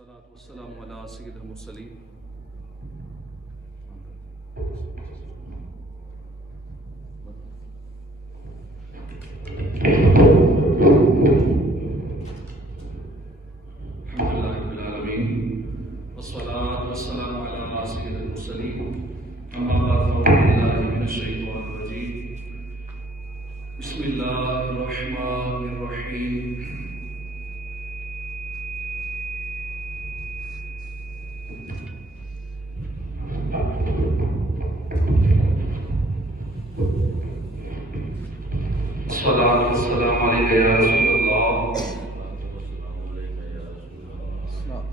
والصلاة والسلام على سيد المرسلين الحمد لله رب العالمين والصلاة والسلام على سيد المرسلين أما بعد فأعوذ بالله من الشيطان الرجيم بسم الله الرحمن الرحيم الصلاة والسلام عليك يا رسول الله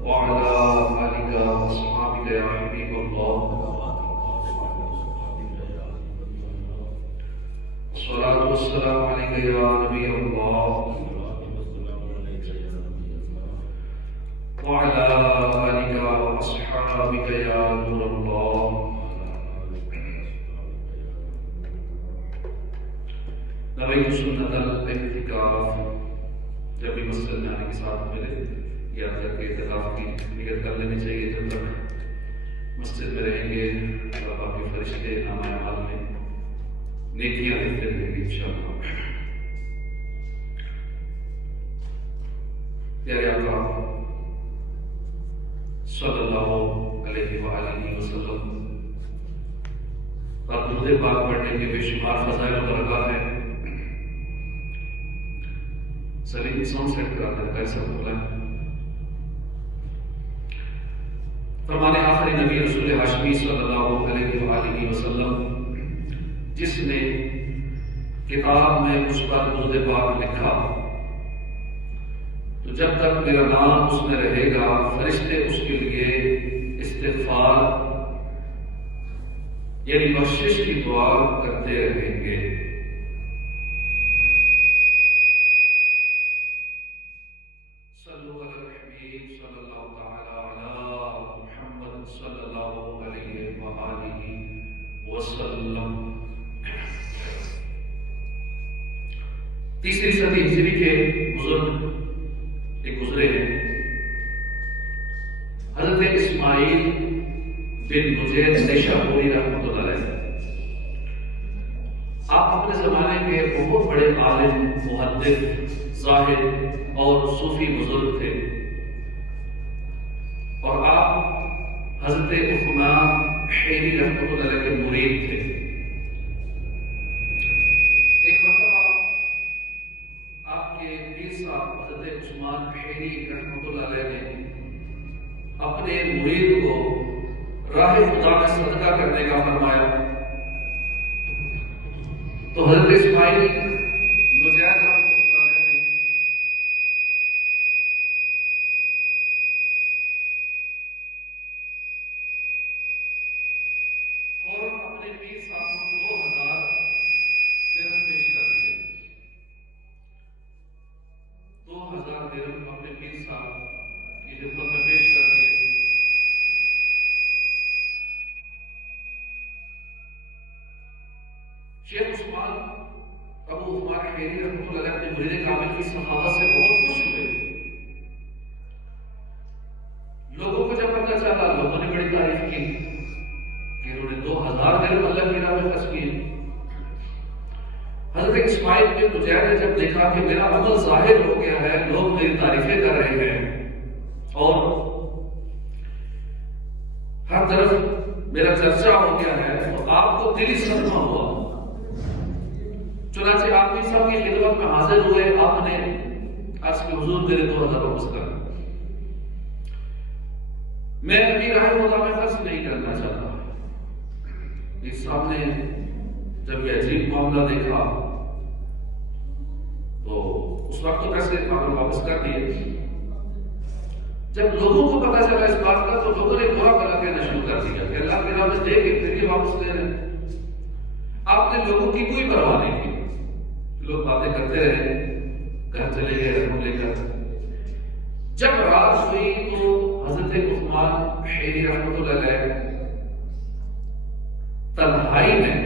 وعلى آلك وأصحابك يا حبيب الله الصلاة والسلام عليك يا نبي الله وعلى آلك وأصحابك يا نور الله نویت سنت الاعتکاف جب بھی مسجد میں آنے کے ساتھ ملے یا جب کہ اعتکاف کی نیت کر لینی چاہیے جب تک مسجد میں رہیں گے اللہ پاک کے فرشتے نامہ اعمال میں نیکیاں لکھتے رہیں گے انشاءاللہ. پیارے آقا صلی اللہ علیہ وآلہ وسلم اور درود پاک پڑھنے کے بے شمار فضائل و برکات ہیں. سلیم ساؤنڈ سیٹ کرانا ہے کیسا بولا ہے. فرمانے آخری نبی رسول ہاشمی صلی اللہ علیہ وآلہ وسلم جس نے کتاب میں اس پر درود پاک لکھا تو جب تک میرا نام اس میں رہے گا فرشتے اس کے لیے استغفار یعنی بخشش کی دعا کرتے رہیں گے. تیسری صدی ہجری کے بزرگ ایک گزرے ہیں حضرت اسماعیل بن نجید نیشاپوری رحمۃ اللہ علیہ. آپ اپنے زمانے کے بہت بڑے عالم محدث زاہد اور صوفی بزرگ تھے اور آپ حضرت عثمان حیری رحمۃ اللہ علیہ کے مرید تھے. ایک مرتبہ آپ کے پیر صاحب حضرت عثمان حیری رحمۃ اللہ علیہ نے اپنے مرید کو راہ خدا میں صدقہ کرنے کا فرمایا تو حضرت اسماعیل نجید رحمۃ اللہ علیہ نے فوراً اپنے پیر صاحب کو 2000 درہم پیش کر دیے. 2000 درہم اپنے پیر صاحب کی خدمت میں پیش کر دیے. شیخ عثمان ابو عثمان حیری رحمۃ اللہ علیہ اپنے مرید کامل کی سخاوت سے بہت خوش ہوئے. لوگوں کو جب پتہ چلا لوگوں نے بڑی تعریف کی کہ انہوں نے 2000 درہم اللہ کی راہ میں خرچ کیے. حضرت اسماعیل بن نجید نے جب دیکھا کہ میرا عمل ظاہر ہو گیا ہے لوگ میری تعریفیں کر رہے ہیں اور ہر طرف میرا چرچا ہو گیا ہے تو آپ کو دلی صدمہ ہوا. چنانچہ آپ کی سب کی خدمت میں حاضر ہوئے. آپ نے عرض کے حضور میرے 2000 واپس کر. میں ابھی راہ خدا میں خرچ نہیں کرنا چاہتا. اس صاحب نے جب یہ عجیب معاملہ دیکھا تو اس وقت تو پیسے واپس کر دیے. جب لوگوں کو پتا چلا اس بات کا تو لوگوں نے برا بلا کہنا شروع کر دیا کہ اللہ کے نام دے کے پھر یہ واپس لے رہے ہیں. آپ نے لوگوں کی کوئی پرواہ نہیں کی. لوگ باتیں کرتے رہے گھر چلے گئے رقم لے کر. جب رات ہوئی تو حضرت عثمان حیری رحمۃ اللہ علیہ تنہائی میں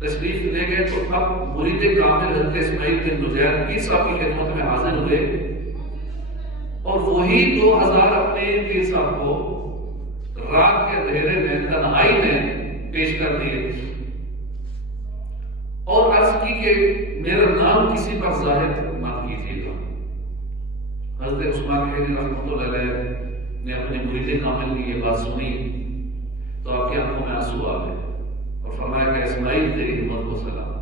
تشریف لے گئے تو اب مرید کامل حضرت اسماعیل بن نجید پیر صاحب کی خدمت میں حاضر ہوئے اور وہی 2000 اپنے پیر صاحب کو رات کے اندھیرے میں تنہائی میں پیش کر دیے اور عرض کی کہ میرا نام کسی پر ظاہر مت کیجیے گا۔ حضرت عثمان غنی رحمۃ اللہ علیہ نے اپنے مرید کامل کی یہ بات سنی تو آپ کی آنکھوں میں آنسو آ گئے اور فرمایا کہ اسماعیل تیری ہمت کو سلام،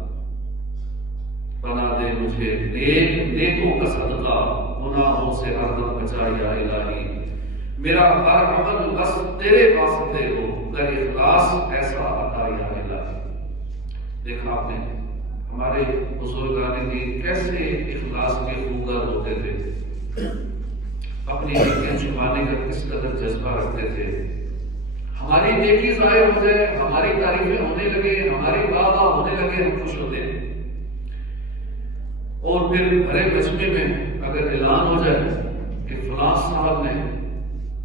بنا دے مجھے نیکوں کا صدقہ، گناہوں سے ہر دم بچا یا الہی، میرا ہر عمل بس تیرے واسطے ہو، کر اخلاص ایسا عطا یا الہی۔ دیکھا آپ نے ہمارے بزرگان دین کیسے اخلاص کے خوگر ہوتے تھے، اپنی نیکیاں چھپانے کا کس قدر جذبہ رکھتے تھے۔ ہماری نیکی ضائع ہو جائے، ہماری تعریفیں ہونے لگے، ہماری واہ ہونے لگے، ہم خوش ہوتے ہیں، اور پھر بھرے مجمع میں اگر اعلان ہو جائے کہ فلاں صاحب نے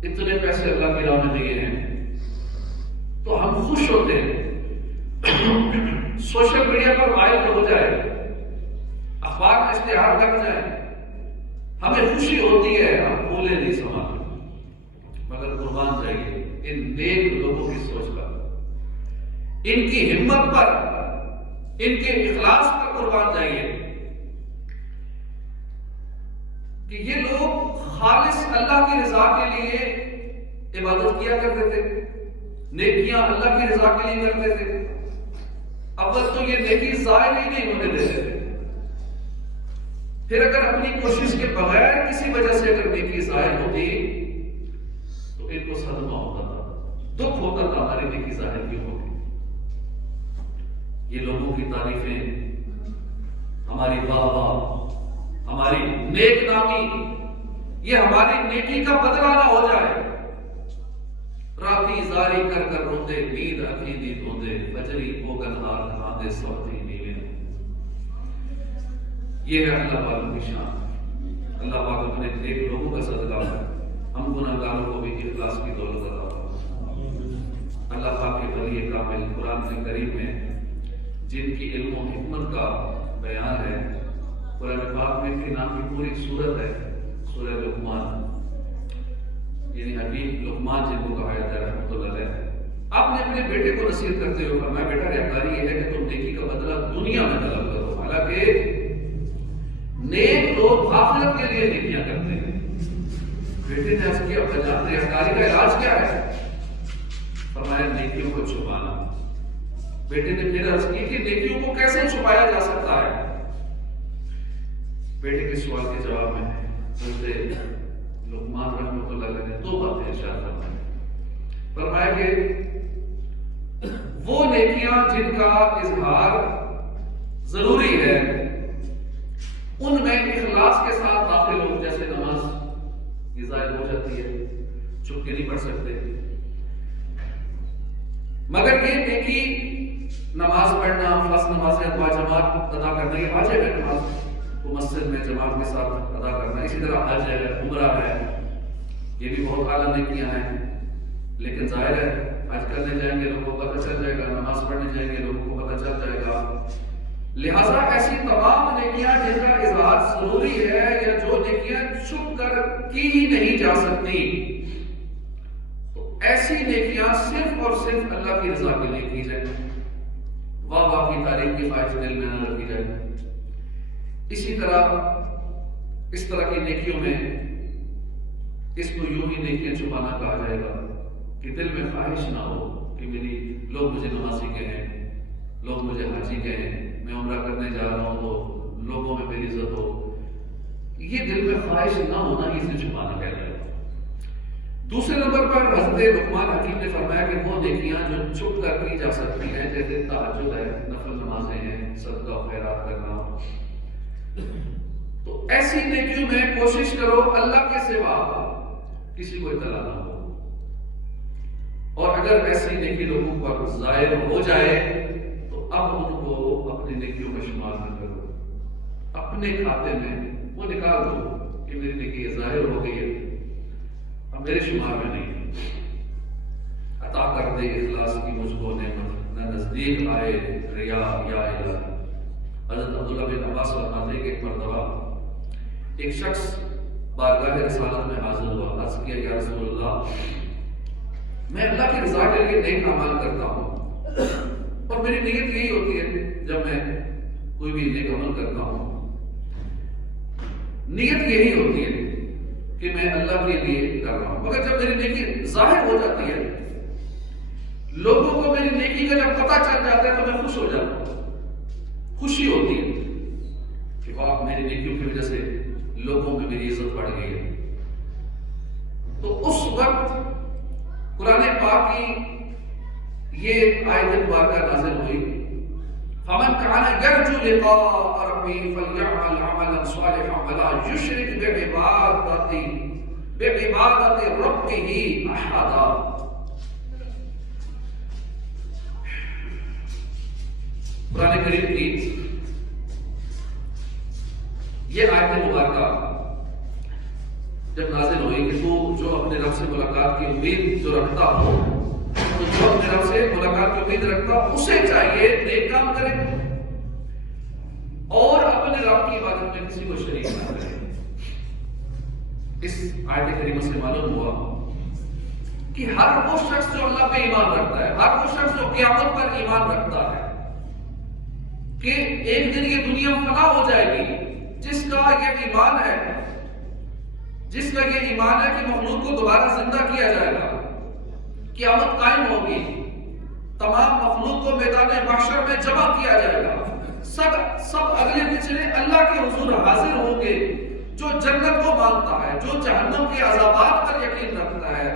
اتنے پیسے اللہ کی راہ میں دیے ہیں تو ہم خوش ہوتے ہیں۔ سوشل میڈیا پر وائرل ہو جائے، اخبار میں اشتہار لگ جائے، ہمیں خوشی ہوتی ہے، ہم بھولے نہیں سمجھ، مگر قربان جائیے ان نیک لوگوں کی سوچ پر، ان کی ہمت پر، ان کے اخلاص پر قربان جائیے کہ یہ لوگ خالص اللہ کی رضا کے لیے عبادت کیا کرتے تھے، نیکیاں اللہ کی رضا کے لیے کرتے تھے۔ اول تو یہ نیکی ضائع ہی نہیں ہونے دیتے تھے، پھر اگر اپنی کوشش کے بغیر کسی وجہ سے اگر نیکی ظاہر ہوتی تو ان کو صدمہ ہوتا تھا، دکھ ہوتا تھا، ہماری نیکی ظاہر کیوں ہوگی۔ یہ لوگوں کی تعریفیں، ہماری واہ واہ، ہماری نیک نامی، یہ ہماری نیکی کا بدلہ نہ ہو جائے۔ راتی زاری کر کر روتے، نیند عقیدی دھوندے، فجری ہوگنہار کھاندے سوتی نیویں۔ یہ ہے اللہ پاک کی شان۔ اللہ پاک اپنے نیک لوگوں کا صدقہ ہے، ہم گناہگاروں کو بھی اخلاص کی دولت عطا فرمائے۔ اللہ پاک کے ولی کامل قرآن کریم میں جن کی علم و حکمت کا بیان ہے، قرآن پاک میں کے نام کی پوری سورت ہے سورہ لقمان، یعنی حکیم لقمان جن کو کہا جاتا ہے رحمۃ اللہ علیہ۔ آپ نے اپنے بیٹے کو نصیحت کرتے ہوئے فرمایا بیٹا ریاکاری یہ ہے کہ تم نیکی کا بدلہ دنیا میں طلب کرو، حالانکہ نیک لوگ آخرت کے لیے نیکیاں کرتے ہیں۔ بیٹے نے عرض کیا ابا جان ریاکاری کا علاج کیا ہے؟ فرمایا نیکیوں کو چھپانا۔ بیٹے نے پھر عرض کی کہ نیکیوں کو کیسے چھپایا جا سکتا ہے؟ بیٹے کے سوال کے جواب میں حضرت لقمان رحمۃ اللہ علیہ نے دو باتیں ارشاد فرمائی۔ فرمایا کہ وہ نیکیاں جن کا اظہار ضروری ہے ان میں اخلاص کے ساتھ داخل ہو، جیسے نماز یہ ظاہر ہو جاتی ہے، چھپ کے نہیں پڑھ سکتے، مگر یہ نیکی نماز پڑھنا، فرض نمازیں باجماعت ادا کرنا، یہ واجب ہے نماز کو مسجد میں جماعت کے ساتھ ادا کرنا، اسی طرح حج ہے، عمرہ ہے، یہ بھی بہت اعلیٰ نیکیاں ہیں، لیکن ظاہر ہے حج کرنے جائیں گے لوگوں کو پتہ چل جائے گا، نماز پڑھنے جائیں گے لوگوں کو پتہ چل جائے گا، لہٰذا ایسی تمام نیکیاں جن کا اظہار ضروری ہے یا جو نیکیاں چھپ کر کی ہی نہیں جا سکتی، تو ایسی نیکیاں صرف اور صرف اللہ کی رضا کے لیے کی جائیں، واہ واہ کی تعریف کی خواہش دل میں نہ رکھی جائے۔ اسی طرح اس طرح کی نیکیوں میں اس کو یوں ہی نیکیاں چھپانا کہا جائے گا کہ دل میں خواہش نہ ہو کہ میری لوگ مجھے نمازی کہیں، لوگ مجھے حاجی کہیں، میں عمرہ کرنے جا رہا ہوں تو لوگوں میں میری عزت ہو، یہ دل میں خواہش نہ ہونا ہی اسے چھپانا کہہ جائے گا۔ دوسرے نمبر پر حضرت لقمان حکیم نے فرمایا کہ وہ نیکیاں جو چھپ کر کی جا سکتی ہیں، جیسے تہجد ہے، نفل نمازیں ہیں، صدقہ و خیرات کرنا، تو ایسی نیکیوں میں کوشش کرو اللہ کے سوا کسی کو اطلاع نہ ہو، اور اگر ایسی نیکی لوگوں پر ظاہر ہو جائے تو اب ان کو اپنی نیکیوں میں شمار نہ کرو، اپنے کھاتے میں وہ نکال دو کہ میری نیکی ظاہر ہو گئی ہے، اب میرے شمار میں نہیں۔ عطا کر دے اخلاص کی مجھ کو نعمت، نہ نزدیک آئے ریا یا الہ۔ حضرت عبداللہ بن عباس فرماتے ہیں کہ ایک مرتبہ ایک شخص بارگاہ رسالت میں حاضر ہوا، عرض کیا یا رسول اللہ میں اللہ کی رضا کے لیے نیک اعمال کرتا ہوں، اور میری نیت یہی ہوتی ہے جب میں کوئی بھی نیک عمل کرتا ہوں، نیت یہی ہوتی ہے کہ میں اللہ کے لیے کر رہا ہوں، مگر جب میری نیکی ظاہر ہو جاتی ہے، لوگوں کو میری نیکی کا جب پتہ چل جاتا ہے تو میں خوش ہو جاتا ہوں، خوشی ہوتی ہے کہ واہ میری نیکیوں کی وجہ سے لوگوں میں میری عزت بڑھ گئی ہے۔ تو اس وقت قرآن پاک کی یہ آیت مبارکہ نازل ہوئی، فمن كان يرجو لقاء ربه فليعمل عملا صالحا ولا يشرك بعبادة ربه أحدا۔ قرآن کریم کی یہ آیت مبارکہ جب نازل ہوئی کہ تو جو اپنے رب سے ملاقات کی امید جو رکھتا ہو، تو جو اپنے رب سے ملاقات کی امید رکھتا ہو اسے چاہیے نیک کام کرے اور اپنے رب کی عبادت میں کسی کو شریک نہ کرے۔ اس آیت کریمہ سے معلوم ہوا کہ ہر وہ شخص جو اللہ پہ ایمان رکھتا ہے، ہر وہ شخص جو قیامت پر ایمان رکھتا ہے کہ ایک دن یہ دنیا فنا ہو جائے گی، جس کا یہ ایمان ہے، جس کا یہ ایمان ہے کہ مخلوق کو دوبارہ زندہ کیا جائے گا، قیامت قائم ہوگی، تمام مخلوق کو میدان محشر میں جمع کیا جائے گا، سب اگلے پچھلے اللہ کے حضور حاضر ہوں گے۔ جو جنت کو مانتا ہے، جو جہنم کے عذابات پر یقین رکھتا ہے،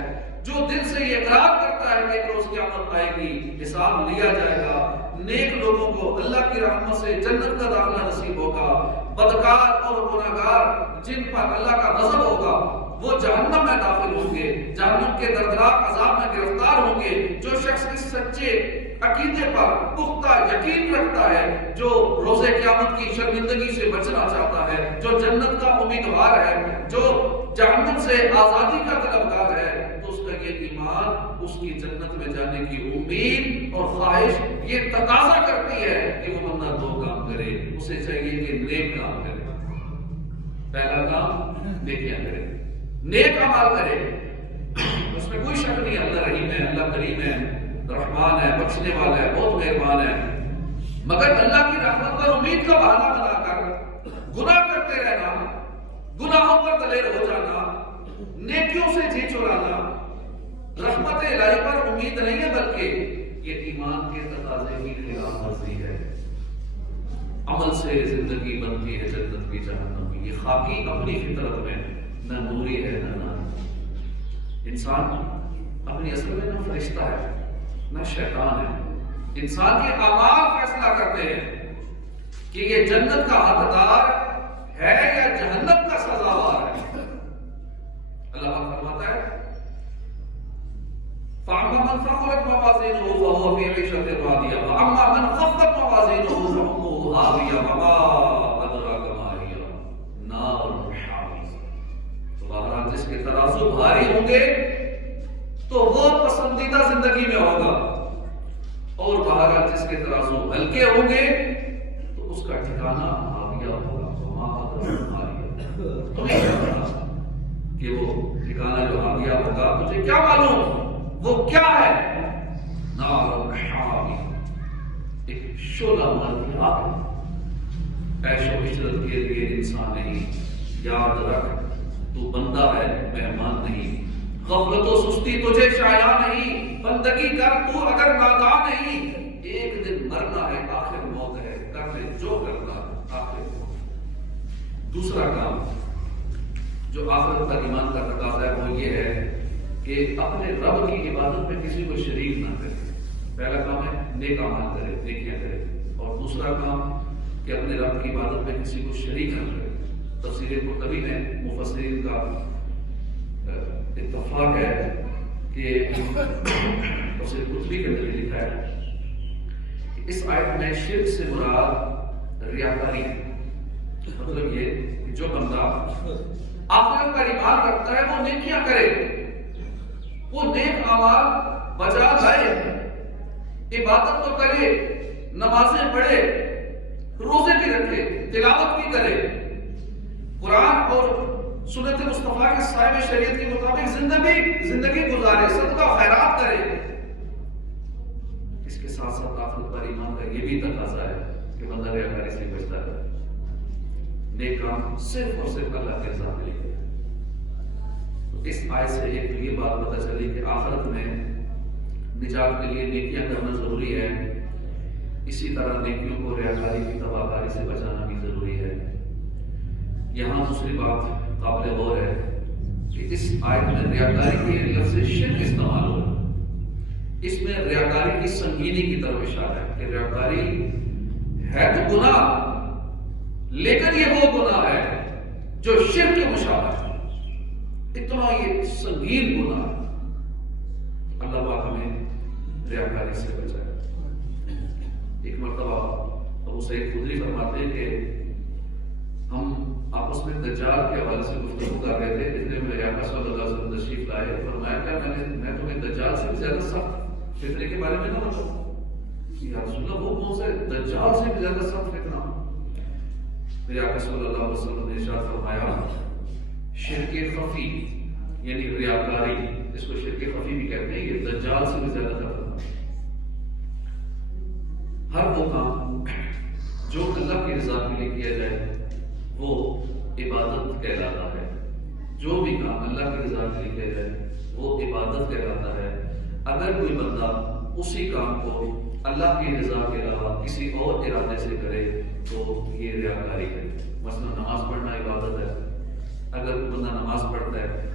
جو دل سے یہ اقرار کرتا ہے کہ ایک روز قیامت آئے گی، حساب لیا جائے گا، نیک لوگوں کو اللہ کی رحمت سے جنت کا داخلہ نصیب ہوگا، بدکار اور گناہگار جن پر اللہ کا غضب ہوگا وہ جہنم میں داخل ہوں گے، جہنم کے دردناک عذاب میں گرفتار ہوں گے۔ جو شخص اس سچے عقیدے پر پختہ یقین رکھتا ہے، جو روز قیامت کی شرمندگی سے بچنا چاہتا ہے، جو جنت کا امیدوار ہے، جو جہنم سے آزادی کا طلبگار ہے، تو اس کا یہ ایمان اس کی جنت میں جانے کی امید اور خواہش یہ تقاضا کرتی ہے کہ وہ بندہ دو کام کرے، اسے چاہیے کہ نیک کام کرے۔ پہلا کام نیکیاں کرے، نیک عمل کرے، اس میں کوئی شک نہیں، اللہ رحیم ہے، اللہ کریم ہے، رحمان ہے، بخشنے والا ہے، بہت مہربان ہے، مگر اللہ کی رحمت پر امید کا بہانہ بنا کر گناہ کرتے رہنا، گناہوں پر دلیر ہو جانا، نیکیوں سے جی چرانا، رحمت الہی پر امید نہیں ہے بلکہ یہ ایمان کے تقاضے کی خلاف ورزی ہے۔ عمل سے زندگی بنتی ہے جنت کی جہنم کی، یہ خاکی اپنی فطرت میں نہ نوری ہے نہ انسان اپنی اصل میں نہ فرشتہ ہے نہ شیطان ہے۔ انسان کے اعمال فیصلہ کرتے ہیں کہ یہ جنت کا حقدار ہے یا جہنم کا سزاوار ہے۔ اللہ پاک فرماتا ہے فَأَمَّا مَنْ ثَقُلَتْ مَوَازِينُهُ فَهُوَ فِي عِيشَةٍ رَاضِيَةٍ وَأَمَّا مَنْ خَفَّتْ مَوَازِينُهُ فَأُمُّهُ هَاوِيَةٌ وَمَا أَدْرَاكَ مَا هِيَ نَارٌ حَامِيَةٌ۔ تو بہرحال جس کے ترازو بھاری ہوں گے تو وہ پسندیدہ زندگی میں ہوگا، اور بہرحال جس کے ترازو ہلکے ہوں گے تو اس کا ٹھکانہ ہاویہ ہوگا۔ وَمَا أَدْرَاكَ مَا هِيَ، تمہیں کیا پتا کہ وہ ٹھکانہ جو ہاویہ ہوگا، تجھے کیا معلوم وہ کیا ہے؟ نار حامی، ایک شعلہ مارتی آگ۔ عیش و عشرت کے لیے انسان نہیں، یاد رکھ تو بندہ ہے مہمان نہیں، غفلت و سستی تجھے شایع نہیں، بندگی کر تو اگر نادان نہیں، ایک دن مرنا ہے، آخر موت ہے، کر لے جو کرنا آخر موت۔ دوسرا کام جو آخرت پر ایمان کا تقاضا ہے وہ یہ ہے کہ اپنے رب کی عبادت میں کسی کو شریک نہ کرے۔ پہلا کام ہے نیک اعمال کرے، نیکیاں کرے، اور دوسرا کام کہ اپنے رب کی عبادت میں کسی کو شریک نہ کرے۔ تفسیر قرطبی میں مفسرین کا اتفاق ہے کہ تفسیر قرطبی کے اندر لکھا ہے کہ اس آیت میں شرک سے مراد ریاکاری ہے۔ مطلب یہ کہ جو بندہ آخرت پر ایمان رکھتا ہے وہ نیکیاں کرے، وہ نیک اعمال بجا لائے، عبادت تو کرے، نمازیں پڑھے، روزے بھی رکھے، تلاوت بھی کرے، قرآن اور سنت مصطفیٰ کے صاحب شریعت کے مطابق زندگی گزارے، صدقہ و خیرات کرے۔ اس کے ساتھ ساتھ آخرت پر ایمان کا یہ بھی تقاضا ہے کہ بندہ ریاکاری سے بچتا رہے، نیک کام صرف اور صرف اللہ کے رضا کے لیے۔ اس آیت سے ایک یہ بات پتہ چلی کہ آخرت میں نجات کے لیے نیکیاں کرنا ضروری ہے، اسی طرح نیکیوں کو ریاکاری کی تباہکاری سے بچانا بھی ضروری ہے۔ یہاں دوسری بات قابل غور ہے کہ اس آیت میں ریاکاری کے لفظ شرک استعمال ہوا، اس میں ریاکاری کی سنگینی کی طرف اشارہ ہے کہ ریاکاری ہے تو گناہ، لیکن یہ وہ گناہ ہے جو شرک کے مشابہ ہے، اتنا یہ سنگین گناہ ہے۔ اللہ پاک ہمیں ریاکاری سے بچائے۔ ایک مرتبہ ابو سعید خدری فرماتے ہیں کہ ہم آپس میں دجال کے حوالے سے گفتگو کر رہے تھے، اتنے میں آقا صلی اللہ علیہ وسلم تشریف لائے، فرمایا کیا میں تمہیں دجال سے بھی زیادہ سخت فتنے کے بارے میں نہ بتاؤں؟ یا رسول اللہ وہ کون سے دجال سے بھی زیادہ سخت فتنہ؟ میرے آقا صلی اللہ علیہ وسلم نے ارشاد فرمایا شرک خفی یعنی ریاکاری، اس کو شرک خفی بھی کہتے ہیں، یہ دجال سے بھی زیادہ خطرناک۔ ہر وہ کام جو اللہ کی رضا کے لیے کیا جائے وہ عبادت کہلاتا ہے، جو بھی کام اللہ کی رضا کے لیے کیا جائے وہ عبادت کہلاتا ہے۔ اگر کوئی بندہ اسی کام کو اللہ کی رضا کے علاوہ کسی اور ارادے سے کرے تو یہ ریاکاری ہے۔ مثلا نماز پڑھنا عبادت ہے، اگر کوئی بندہ نماز پڑھتا ہے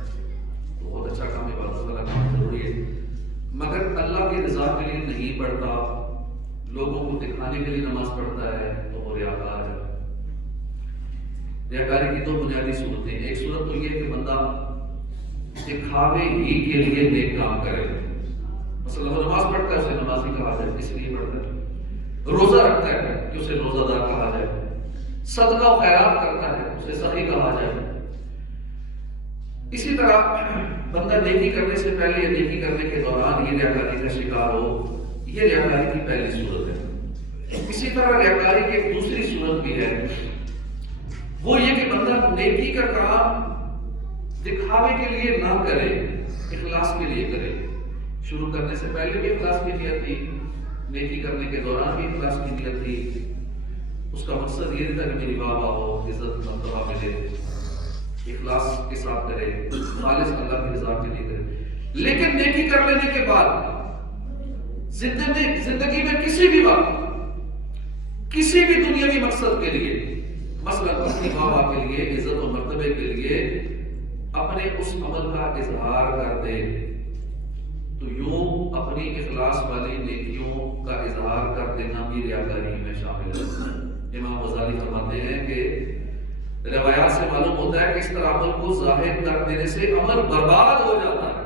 تو بہت اچھا کام، عبادت والا کام ضروری ہے، مگر اللہ کی رضا کے لیے نہیں پڑھتا، لوگوں کو دکھانے کے لیے نماز پڑھتا ہے تو وہ ریاکار ہے۔ ریاکاری کی دو بنیادی صورتیں ہیں، ایک صورت تو یہ کہ بندہ دکھاوے ہی کے لیے نیک کام کرے، مثلا وہ نماز پڑھتا ہے اسے نمازی کہا جائے اس لیے پڑھتا ہے، روزہ رکھتا ہے کہ اسے روزہ دار کہا جائے، صدقہ و خیرات کرتا ہے اسے سخی کہا جائے۔ اسی طرح بندہ نیکی کرنے سے پہلے یا نیکی کرنے کے دوران یہ ریاکاری کا شکار ہو، یہ ریاکاری کی پہلی صورت ہے۔ اسی طرح ریاکاری کی ایک دوسری صورت بھی ہے، وہ یہ کہ بندہ نیکی کا کام دکھاوے کے لیے نہ کرے، اخلاص کے لیے کرے۔ شروع کرنے سے پہلے بھی اخلاص کی نیت تھی، نیکی کرنے کے دوران بھی اخلاص کی نیت تھی، اس کا مقصد یہ تھا کہ میری بابا ہو، عزت مرتبہ ملے، اخلاص کے ساتھ کرے، خالص اللہ کی رضا کے لیے کرے۔ لیکن نیکی کر لینے کے بعد زندگی میں کسی بھی وقت کسی بھی دنیاوی مقصد کے لیے، مثلا اپنی بابا کے لیے، عزت و مرتبے کے لیے اپنے اس عمل کا اظہار کر دے تو یوں اپنی اخلاص والی نیکیوں کا اظہار کر دینا بھی ریاکاری میں شامل ہے۔ امام غزالی فرماتے ہیں کہ روایات سے معلوم ہوتا ہے کہ اس طرح عمل کو ظاہر کر دینے سے عمل برباد ہو جاتا ہے۔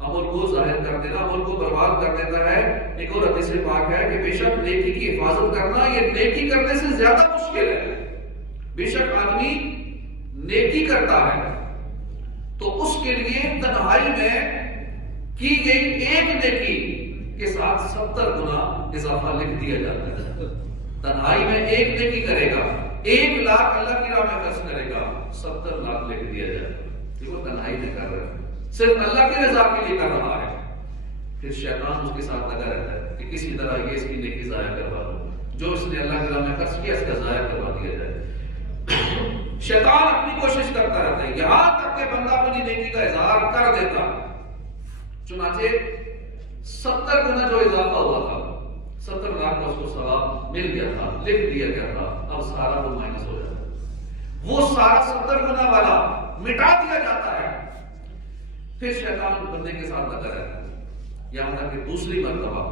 عمل کو ظاہر کر دینا عمل کو برباد کر دیتا ہے۔ ایک اور حدیث پاک ہے کہ بے شک نیکی کی حفاظت کرنا یہ نیکی کرنے سے زیادہ مشکل ہے۔ بے شک آدمی نیکی کرتا ہے تو اس کے لیے تنہائی میں کی گئی ایک نیکی کے ساتھ 70 گنا اضافہ لکھ دیا جاتا ہے۔ تنہائی میں ایک نیکی کرے گا، 1 لاکھ اللہ کی راہ میں خرچ کرے گا، 70 لاکھ لکھ دیا جائے گا۔ دیکھو تنہائی میں کر رہا ہے، صرف اللہ کی رضا کے لیے کر رہا ہے۔ پھر شیطان اس کے ساتھ لگا رہتا ہے کہ کسی طرح یہ اس کی نیکی ضائع کروا دو، جو اس نے اللہ کی راہ میں خرچ کیا اس کا ضائع کروا دیا جائے۔ شیطان اپنی کوشش کرتا رہتا ہے یہاں تک کہ بندہ اپنی نیکی کا اظہار کر دیتا۔ چنانچہ 70 گنا جو اضافہ ہوا تھا، 70 لاکھ کا اس کو ثواب مل گیا تھا، لکھ دیا گیا تھا، اب سارا وہ مائنس ہو جاتا ہے، وہ سارا 70 گنا والا مٹا دیا جاتا ہے۔ پھر شیطان بندے کے ساتھ لگا رہتا ہے یہاں تک کہ دوسری مرتبہ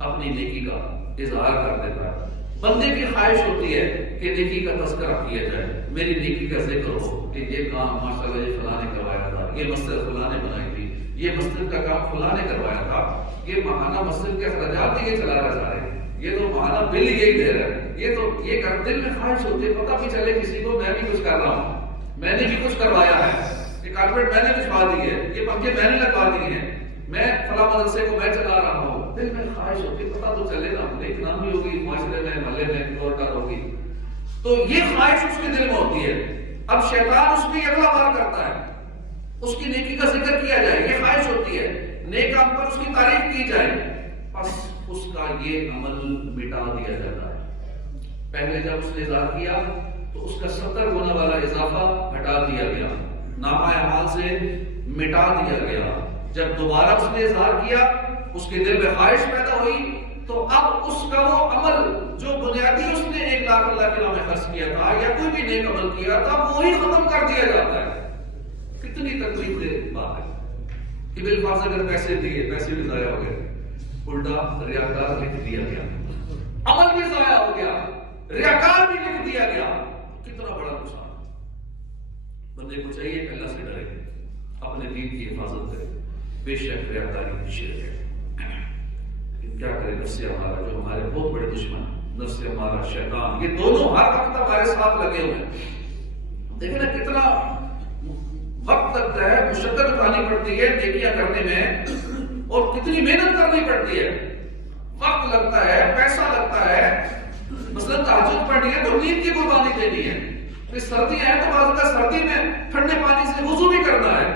اپنی نیکی کا اظہار کر دیتا ہے۔ بندے کی خواہش ہوتی ہے کہ نیکی کا تذکرہ کیا جائے، میری نیکی کا ذکر ہو کہ یہ کام ماشاءاللہ یہ فلاں نے کروایا تھا، یہ مسجد فلاں نے بنائی تھی، یہ مسجد کا کام فلاں نے کروایا تھا، یہ ماہانہ مسجد کے اخراجات یہ چلا رہا سارے، یہ تو ماہانہ بل یہی دے رہا ہے، یہ تو یہ کر دل میں خواہش ہوتی ہے، پتہ بھی چلے کسی کو میں بھی کچھ کر رہا ہوں، میں نے بھی کچھ کروایا ہے، یہ کارپیٹ میں نے بچھوا دی ہے، یہ پنکھے میں نے لگوا دیے ہیں، میں فلاں مدرسے کو میں چلا رہا ہوں۔ دل میں خواہش ہوتی ہے پتہ تو چلے نا، ایک نام بھی ہوگی معاشرے میں، محلے میں، اور ہوگی، تو یہ خواہش اس کے دل میں ہوتی ہے۔ اب شیطان اس میں اگلا بار کرتا ہے، اس کی نیکی کا ذکر کیا جائے، یہ خواہش ہوتی ہے نیک کام پر اس کی تعریف کی جائے، بس اس کا یہ عمل مٹا دیا جاتا ہے۔ پہلے جب اس نے اظہار کیا تو اس کا 70 گنا والا اضافہ ہٹا دیا گیا، نامہ اعمال سے مٹا دیا گیا۔ جب دوبارہ اس نے اظہار کیا، اس کے دل میں خواہش پیدا ہوئی، تو اب اس کا وہ عمل جو بنیادی اس نے 1 لاکھ اللہ کے نام میں خرچ کیا تھا یا کوئی بھی نیک عمل کیا تھا، وہی ختم کر دیا جاتا ہے۔ کتنی تکلیف دہ بات ہے کہ بالفاظ اگر پیسے دیے، پیسے بھی ضائع ہو گئے، الٹا ریاکار لکھ دیا گیا، عمل بھی ضائع ہو گیا، ریاکار بھی لکھ دیا گیا۔ کتنا بڑا نقصان۔ بندے کو چاہیے کہ اللہ سے ڈرے، اپنے دین کی حفاظت کرے، بے شک ریاکاری کی شرک ہے۔ کیا کرے نفس ہمارا، جو ہمارے بہت بڑے دشمن، نفس ہمارا، شیطان، یہ دونوں ہر وقت ہمارے ساتھ لگے ہوئے ہیں۔ دیکھیں نا کتنا وقت لگتا ہے، مشقت اٹھانی پڑتی ہے نیکیاں کرنے میں، اور کتنی محنت کرنی پڑتی ہے، وقت لگتا ہے، پیسہ لگتا ہے۔ مثلا تہجد پڑھنی ہے تو نیند کی قربانی دینی ہے، پھر سردی ہے تو بعض کا سردی میں ٹھنڈے پانی سے وضو بھی کرنا ہے،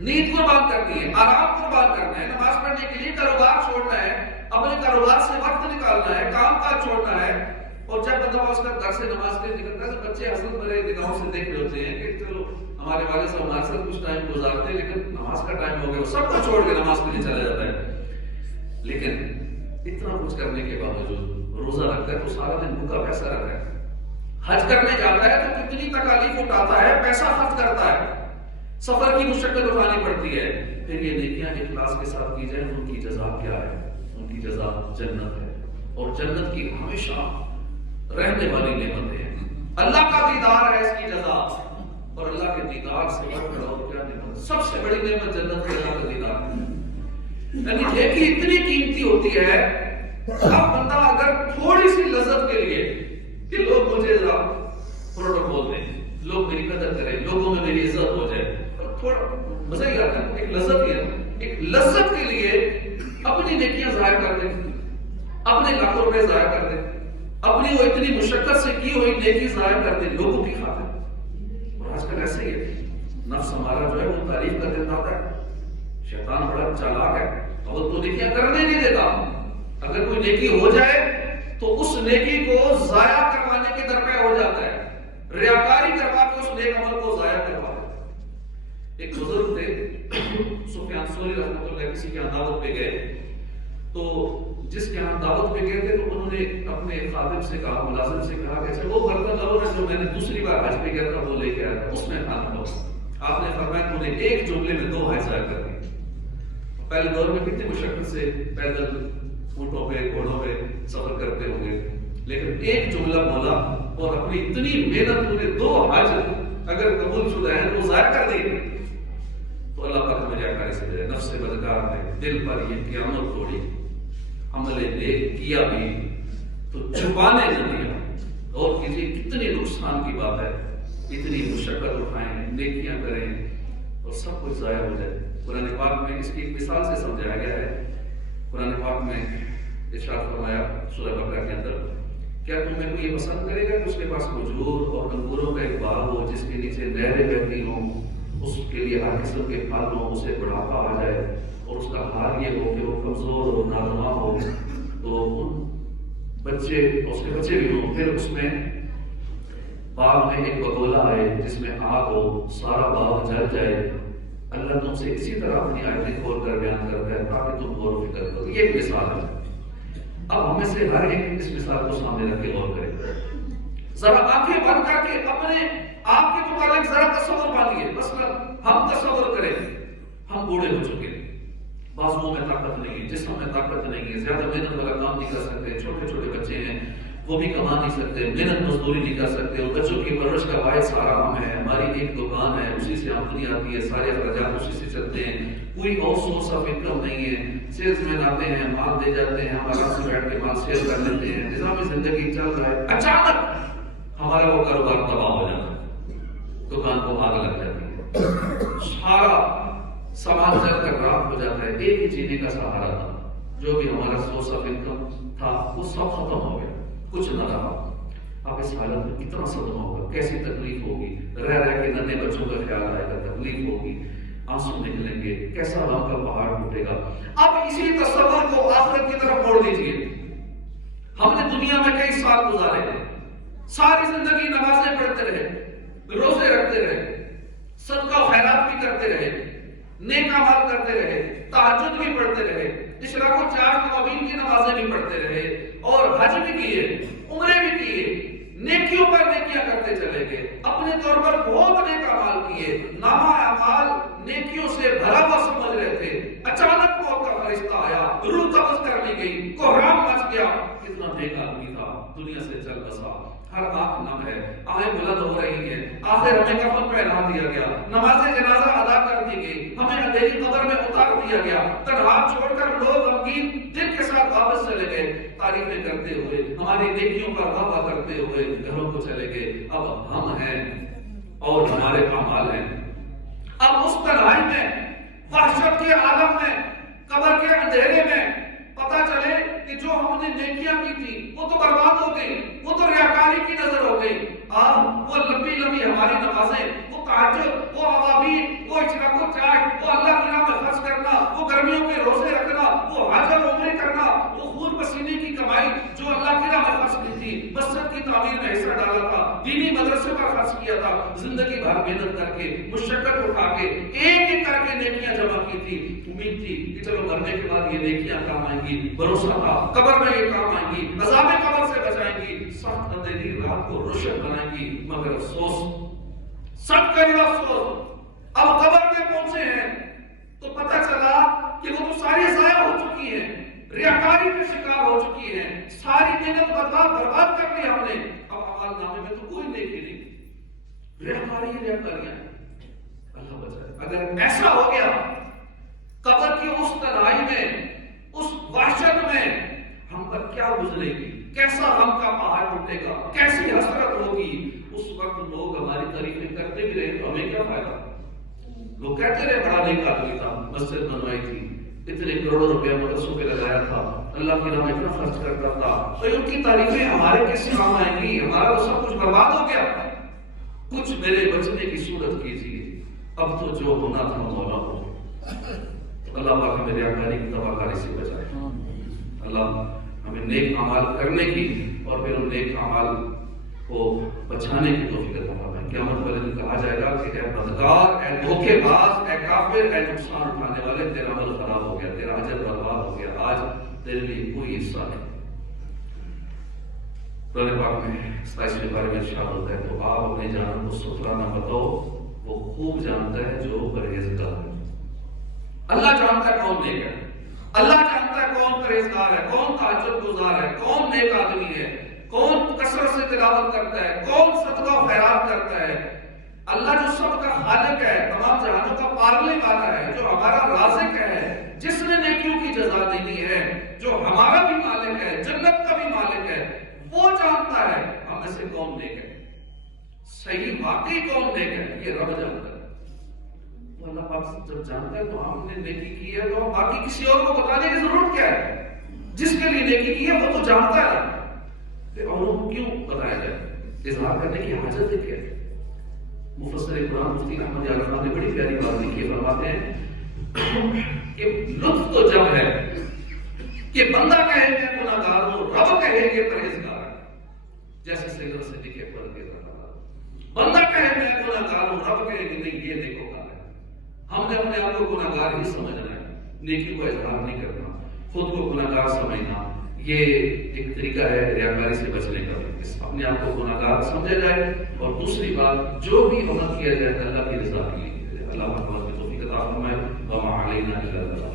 نیند قربان کرنی ہے، آرام قربان کرنا ہے، نماز پڑھنے کے لیے کاروبار چھوڑنا ہے، اپنے کاروبار سے وقت نکالنا ہے، کام کاج چھوڑنا ہے۔ اور جب بندہ اس کا گھر سے نماز کے لیے نکلتا ہے تو بچے حسرت بھرے نگاہوں سے دیکھ رہے ہوتے ہیں کہ چلو ہمارے والد صاحب ہمارے ساتھ کچھ ٹائم گزارتے ہیں، لیکن نماز کا ٹائم ہو گیا، وہ سب کو چھوڑ کے نماز کے لیے چلا جاتا ہے۔ لیکن اتنا کچھ کرنے کے باوجود روزہ رکھتا ہے تو سارا دن بھوکا پیسہ رہتا ہے، حج کرنے جاتا ہے تو کتنی تکالیف اٹھاتا ہے، پیسہ خرچ کرتا ہے، سفر کی مشقت اٹھانی پڑتی ہے، پھر یہ نیکیاں اخلاص کے ساتھ کی جائیں، ان کی جزا کیا ہے؟ ان کی جزا جنت ہے، اور جنت کی ہمیشہ رہنے والی نعمتیں ہیں۔ اللہ کا دیدار ہے اس کی جزا، اور اللہ کے دیدار سے بڑھ اور کیا نعمت؟ سب سے بڑی نعمت جنت کے اللہ کا دیدار ہے۔ یعنی نیکی اتنی قیمتی ہوتی ہے، اب بندہ اگر تھوڑی سی لذت کے لیے کہ لوگ مجھے ذرا پروٹوکول دیں، لوگ میری قدر کریں، لوگوں میں میری عزت ہو جائے، تھوڑا مزہ ہی آتا ہے، ایک لذت ہی ہے، ایک لذت کے لیے اپنی نیکیاں ضائع کر دیں، اپنے لاکھوں روپے ضائع کر دیں، اپنی وہ اتنی مشقت سے کی ہوئی نیکی ضائع کر دیں لوگوں کی خاطر۔ اور آج کل ایسے ہی ہے، نفس ہمارا جو ہے وہ تعریف کر دیتا ہے، شیطان بڑا چالاک ہے، اور تو نیکیاں کرنے نہیں دیتا، اگر کوئی نیکی ہو جائے تو اس نیکی کو ضائع کروانے کے درپے ہو جاتا ہے، ریاکاری کروا کے اس نیک عمل کو ضائع کروا دیتا ہے۔ ایک بزرگ تھے سفیان ثوری رحمۃ اللہ، کسی کے یہاں دعوت پہ گئے، تو جس کے یہاں دعوت پہ گئے تھے تو انہوں نے اپنے خادم سے کہا، ملازم سے کہا کہ اچھا وہ برتن لاؤ جو میں نے دوسری بار حج پہ گیا تھا وہ لے کے آیا تھا، اس میں کھانا لاؤ۔ آپ نے فرمایا کہ انہیں ایک جملے میں 2 حج ضائع کر دیے۔ پہلے دور میں کتنی مشقت سے پیدل اونٹوں پہ گھوڑوں پہ سفر کرتے ہوں گے، لیکن ایک جملہ بولا اور اپنی اتنی محنت، انہیں 2 حج اگر قبول شدہ ہیں وہ ضائع کر دیے۔ تو اللہ پاک ہمیں ریاکاری سے بچائے۔ نفس بدکار نے دل پر یہ قیامت توڑی، عمل نیک کیا بھی تو چھپانے نہ دیا۔ اور کسی کتنی نقصان کی بات ہے، اتنی مشقت اٹھائیں، نیکیاں کریں اور سب کچھ ضائع ہو جائے۔ قرآن پاک میں اس کی ایک مثال سے سمجھایا گیا ہے۔ قرآن پاک میں ارشاد فرمایا سورہ بقرہ کے اندر، کیا تمہیں کوئی یہ پسند کرے گا کہ اس کے پاس کھجور اور انگوروں کا ایک باغ ہو جس کے نیچے نہریں بہتی ہوں، اس کے لیے ہر قسم کے پھل ہوں، اسے بڑھاپا آ جائے اور اس کا حال یہ ہو کہ وہ کمزور اور نادما ہو، تو ان بچے اس کے بچے بھی ہوں، پھر اس میں باغ میں ایک بگولا آئے جس میں آگ ہو، سارا باغ جل جائے۔ اللہ تم سے اسی طرح اپنی آیتیں کھول کر بیان کرتا ہے تاکہ تم غور و فکر کرو۔ یہ ایک مثال ہے۔ اب ہمیں سے ہر ایک اس مثال کو سامنے رکھ کے غور کرے، ذرا آنکھیں بند کر کے اپنے آپ کے متعلق ذرا تصور باندھیے۔ مثلا ہم تصور کریں ہم بوڑھے ہو چکے ہیں، بازوؤں میں طاقت نہیں ہے، جسم میں طاقت نہیں ہے، زیادہ محنت والا کام نہیں کر سکتے، چھوٹے چھوٹے بچے ہیں وہ بھی کما نہیں سکتے، محنت مزدوری نہیں کر سکتے، اور بچوں کی پرورش کا واحد سہارا ہم ہے، ہماری ایک دکان ہے، اسی سے آمدنی آتی ہے، سارے اخراجات اسی سے چلتے ہیں، کوئی اور سورس آف انکم نہیں ہے، سیلز مین آتے ہیں مال دے جاتے ہیں، ہم آرام سے بیٹھ کے مال سیل کر لیتے ہیں، نظام زندگی چل رہا ہے، اچانک ہمارا وہ کاروبار تباہ ہو جاتا ہے، دکان کو آگ لگ جاتی ہے، سارا سامان جل کر راکھ ہو جاتا ہے، ایک ہی جینے کا سہارا تھا، جو بھی ہمارا سورس آف انکم تھا وہ سب ختم ہو گیا، کچھ نہ رہا۔ اب اس حالت میں کتنا صدمہ ہوگا، کیسی تکلیف ہوگی، رہ رہ کے ننے بچوں کا خیال آئے گا، تکلیف ہوگی، آنسو نکلیں گے، کیسا غم کا پہاڑ ٹوٹے گا۔ اب اسی تصور کو آخرت کی طرف موڑ دیجیے۔ ہم نے دنیا میں کئی سال گزارے ہیں، ساری زندگی نمازیں پڑھتے رہے، روزے رکھتے رہے، صدقہ و خیرات بھی کرتے رہے، نیک اعمال کرتے رہے، تہجد بھی پڑھتے رہے، اشراق و چار نوابین کی نمازیں بھی پڑھتے رہے، اور حج بھی کیے، عمرے بھی کیے، نیکیوں پر نیکیاں کرتے چلے گئے، اپنے طور پر بہت نیک اعمال کیے، نامہ اعمال نیکیوں سے بھرا ہوا سمجھ رہے تھے۔ اچانک موت کا فرشتہ آیا، روح قبض کر لی گئی، کوہرام مچ گیا۔ کتنا نیک آدمی تھا، دنیا سے چل بسا، ہر آنکھ نم ہے، آہیں بلند ہو رہی ہیں، آخر ہمیں کفن پہنا دیا گیا، نماز جنازہ ادا کر دی گئی، ہمیں اندھیری قبر میں اتار دیا گیا، تنہا چھوڑ کر لوگ غمگین دل کے ساتھ واپس چلے گئے، تعریفیں کرتے ہوئے، ہماری نیکیوں پر واہ واہ کرتے ہوئے گھروں کو چلے گئے۔ اب ہم ہیں اور ہمارے اعمال ہیں۔ اب اس تنہائی میں، وحشت کے عالم میں، قبر کے اندھیرے میں پتہ چلے کہ جو ہم نے نیکیاں کی تھی وہ تو برباد ہو گئی، وہ تو ریاکاری کی نظر ہو گئی۔ وہ لمبی لمبی ہماری نمازیں، وہ تہجد، وہ اوابین، وہ اشراق و چاٹ، وہ اللہ کی راہ میں خرچ کرنا، وہ گرمیوں کے روزے رکھنا، وہ حج اور عمرے کرنا، وہ خون پسینے کی کمائی جو اللہ کی راہ میں خرچ کی تھی، مسجد کی تعمیر میں حصہ ڈالا تھا، دینی مدرسے پر خرچ کیا تھا، زندگی بھر محنت کر کے، مشقت اٹھا کے، ایک ایک کر کے نیکیاں جمع کی تھی، امید تھی کہ چلو مرنے کے بعد یہ نیکیاں کام آئیں گی، بھروسہ تھا قبر میں یہ کام آئیں گی، عذاب قبر سے بچائیں گی، سخت اندھیری رات کو روشن بنائیں گی۔ مگر افسوس، سب کا افسوس، اب قبر میں پہنچے ہیں تو پتہ چلا کہ وہ تو ساری ضائع ہو چکی ہیں، ریاکاری کا شکار ہو چکی ہیں، ساری محنت برباد کر لی ہم نے۔ اب اعمال نامے میں تو کوئی نیکی نہیں، ریاکاریاں۔ اللہ بچائے، اگر ایسا ہو گیا قبر کی اس تنہائی میں، اس وحشت میں ہم پر کیا گزرے گی، کیسا غم کا پہاڑ ٹوٹے گا، کیسی حسرت ہوگی۔ اس وقت لوگ ہماری تعریفیں کرتے بھی رہے تو ہمیں کیا فائدہ؟ لوگ کہتے رہے بڑا نیک آدمی تھا، مسجد بنوائی تھی، اتنے کروڑوں روپیہ مدرسوں پہ لگایا تھا، اللہ کی راہ میں اتنا خرچ کرتا تھا، تو ان کی تعریفیں ہمارے کس کام آئیں گی؟ ہمارا تو سب کچھ برباد ہو گیا۔ کچھ میرے بچنے کی صورت کیجیے، اب تو جو ہونا تھا مولا ہو۔ اللہ پاک ہمیں ریاکاری کی تباہکاری سے بچائے۔ اللہ ہمیں نیک اعمال کرنے کی اور پھر ان نیک اعمال کو بچانے کی توفیق عطا فرمائے۔ قیامت والے دن کہا جائے گا کہ اے بدکار، اے دھوکے باز، اے کافر، اے نقصان اٹھانے والے، تیرا عمل خراب ہو گیا، تیرا اجر برباد ہو گیا، آج تیرے لیے کوئی حصہ نہیں۔ قرآن پاک میں 27ویں بارے میں ارشاد ہوتا ہے، تو آپ اپنے جانوں کو ستھرا نہ بتاؤ، وہ خوب جانتا ہے جو پرہیزگار ہے۔ اللہ جانتا ہے کون نیک ہے، اللہ جانتا ہے کون پرہیزگار ہے، کون تہجد گزار ہے، کون نیک آدمی ہے، کون کثرت سے تلاوت کرتا ہے، کون صدقہ و خیرات کرتا ہے۔ اللہ جو سب کا خالق ہے، تمام جہانوں کا پالنے والا ہے، جو ہمارا رازق ہے، جس نے نیکیوں کی جزا دینی ہے، جو ہمارا بھی مالک ہے، جنت کا بھی مالک ہے، وہ جانتا ہے ہم میں سے کون نیک ہے، صحیح واقعی کون نیک ہے، یہ رب جانتا ہے۔ تو اللہ پاک جب جانتا ہے تو ہم نے نیکی کی ہے تو باقی کسی اور کو بتانے کی ضرورت کیا ہے؟ جس کے لیے نیکی کی ہے وہ تو جانتا ہے، پھر اوروں کو کیوں بتایا جائے؟ اظہار کرنے کی حاجت ہے کیا؟ مفسر قرآن مفتی احمد یار خان نے بڑی پیاری بات لکھی، فرماتے ہیں کہ لطف تو جب ہے کہ بندہ کہے میں گناہگار ہوں، رب کہے کہ پرہیزگار ہے، جیسے سیدنا صدیق اکبر رضی اللہ عنہ، بندہ کہے میں گناہگار ہوں، رب کہے کہ نہیں یہ نیکوکار ہے۔ ہم نے اپنے آپ کو گناہگار ہی سمجھنا ہے، نیکی کو اظہار نہیں کرنا، خود کو گناہگار سمجھنا، یہ ایک طریقہ ہے ریاکاری سے بچنے کا۔ اپنے آپ کو گناہگار سمجھا جائے، اور دوسری بات جو بھی عمل کیا جائے اللہ کی رضا کے لیے۔ اللہ تعالیٰ کی توفیق عطا فرمائے۔ وما علینا الا البلاغ۔